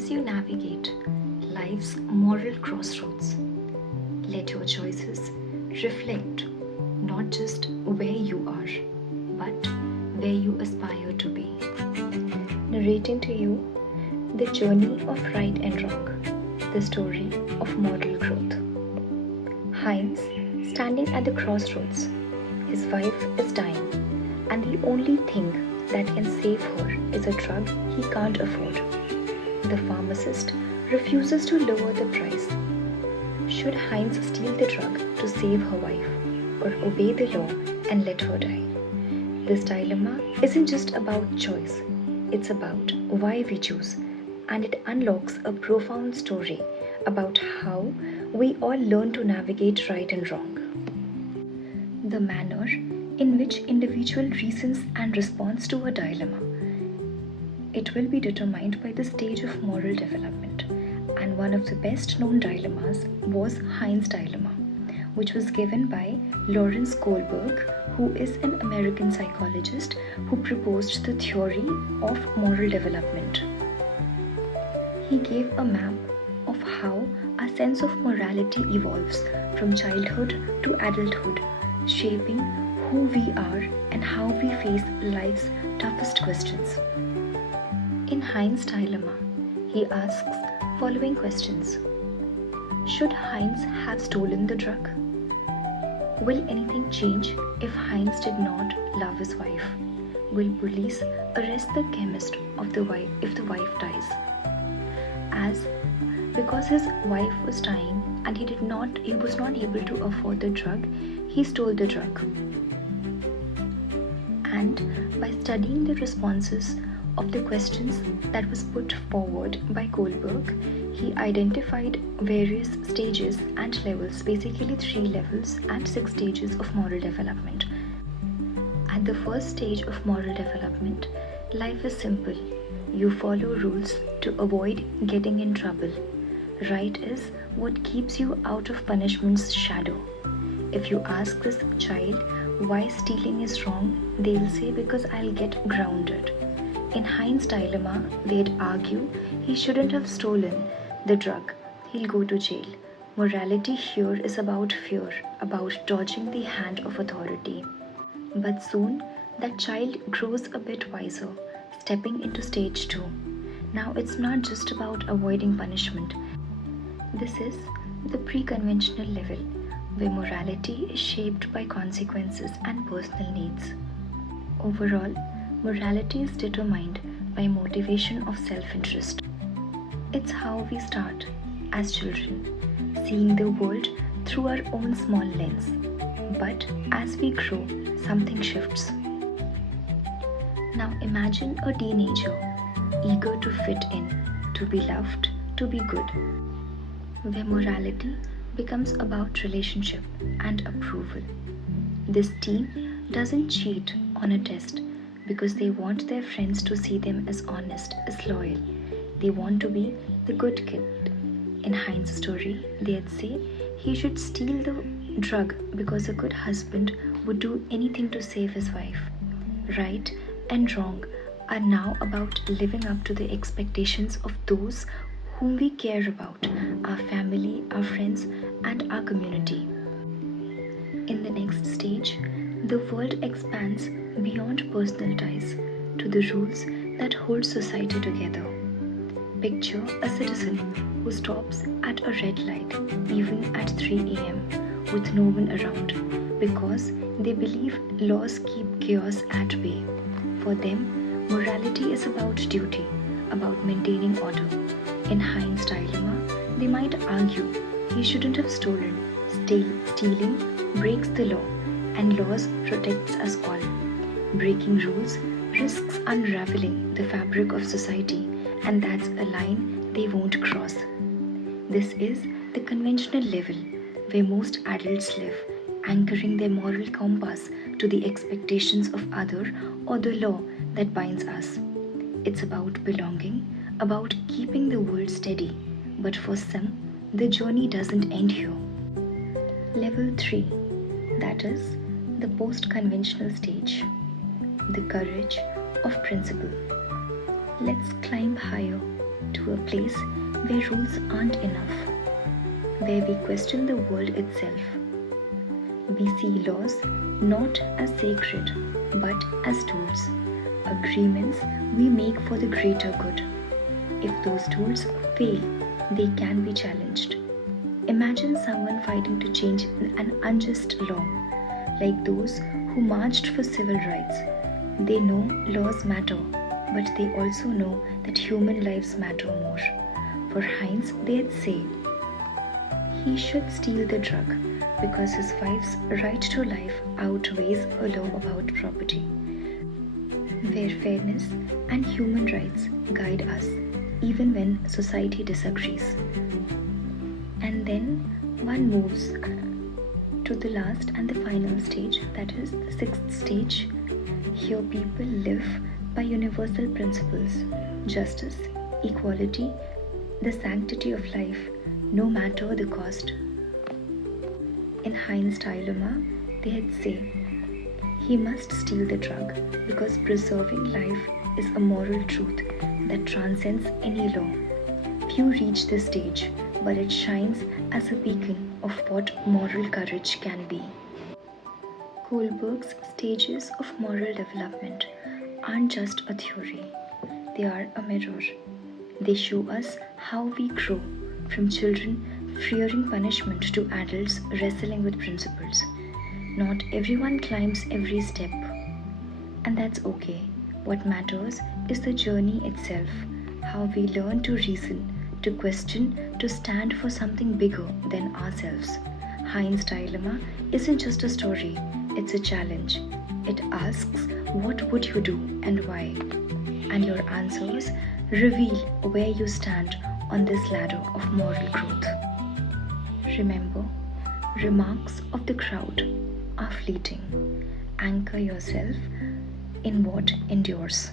as you navigate life's moral crossroads. Let your choices reflect not just where you are, but where you aspire to be. Narrating to you the journey of right and wrong, the story of moral growth. Heinz, standing at the crossroads. His wife is dying, and the only thing that can save her is a drug he can't afford. The pharmacist refuses to lower the price. Should Heinz steal the drug to save her wife, or obey the law and let her die? This dilemma isn't just about choice, it's about why we choose, and it unlocks a profound story about how we all learn to navigate right and wrong. The manner in which individual reasons and responds to a dilemma. It will be determined by the stage of moral development, and one of the best known dilemmas was Heinz's Dilemma, which was given by Lawrence Kohlberg, who is an American psychologist who proposed the theory of moral development. He gave a map of how our sense of morality evolves from childhood to adulthood, shaping who we are and how we face life's toughest questions. In Heinz's Dilemma, he asks following questions. Should Heinz have stolen the drug? Will anything change if Heinz did not love his wife? Will police arrest the chemist if the wife dies? Because his wife was dying and he was not able to afford the drug, he stole the drug. And by studying the responses of the questions that was put forward by Kohlberg, he identified various stages and levels, basically 3 levels and 6 stages of moral development. At the first stage of moral development, life is simple. You follow rules to avoid getting in trouble. Right is what keeps you out of punishment's shadow. If you ask this child why stealing is wrong, they'll say because I'll get grounded. In Heinz's Dilemma, they'd argue he shouldn't have stolen the drug. He'll go to jail. Morality here is about fear, about dodging the hand of authority. But soon, that child grows a bit wiser, stepping into stage 2. Now it's not just about avoiding punishment. This is the pre-conventional level, where morality is shaped by consequences and personal needs. Overall, morality is determined by motivation of self-interest. It's how we start as children, seeing the world through our own small lens. But as we grow, something shifts. Now imagine a teenager eager to fit in, to be loved, to be good, where morality becomes about relationship and approval. This teen doesn't cheat on a test because they want their friends to see them as honest, as loyal. They want to be the good kid. In Heinz's story, they'd say he should steal the drug because a good husband would do anything to save his wife. Right and wrong are now about living up to the expectations of those whom we care about, our family, our friends, and our community. In the next stage, the world expands beyond personal ties to the rules that hold society together. Picture a citizen who stops at a red light even at 3 a.m. with no one around because they believe laws keep chaos at bay. For them, morality is about duty, about maintaining order. In Heinz's Dilemma, they might argue he shouldn't have stolen. Stealing breaks the law, and laws protects us all. Breaking rules risks unraveling the fabric of society, and that's a line they won't cross. This is the conventional level where most adults live, anchoring their moral compass to the expectations of other or the law that binds us. It's about belonging, about keeping the world steady, but for some, the journey doesn't end here. Level 3, that is the post-conventional stage, the courage of principle. Let's climb higher, to a place where rules aren't enough, where we question the world itself. We see laws not as sacred but as tools, agreements we make for the greater good. If those tools fail, they can be challenged. Imagine someone fighting to change an unjust law, like those who marched for civil rights. They know laws matter, but they also know that human lives matter more. For Heinz, they'd say, he should steal the drug because his wife's right to life outweighs a law about property, where fairness and human rights guide us even when society disagrees. And then one moves to the last and the final stage, that is the sixth stage. Here people live by universal principles: justice, equality, the sanctity of life, no matter the cost. In Heinz'S Dilemma, they'd say, he must steal the drug because preserving life is a moral truth that transcends any law. Few reach this stage, but it shines as a beacon of what moral courage can be. Kohlberg's stages of moral development aren't just a theory, they are a mirror. They show us how we grow from children fearing punishment to adults wrestling with principles. Not everyone climbs every step, and that's okay. What matters is the journey itself, how we learn to reason, to question, to stand for something bigger than ourselves. Heinz'S Dilemma isn't just a story, it's a challenge. It asks, what would you do and why? And your answers reveal where you stand on this ladder of moral growth. Remember, remarks of the crowd are fleeting. Anchor yourself in what endures.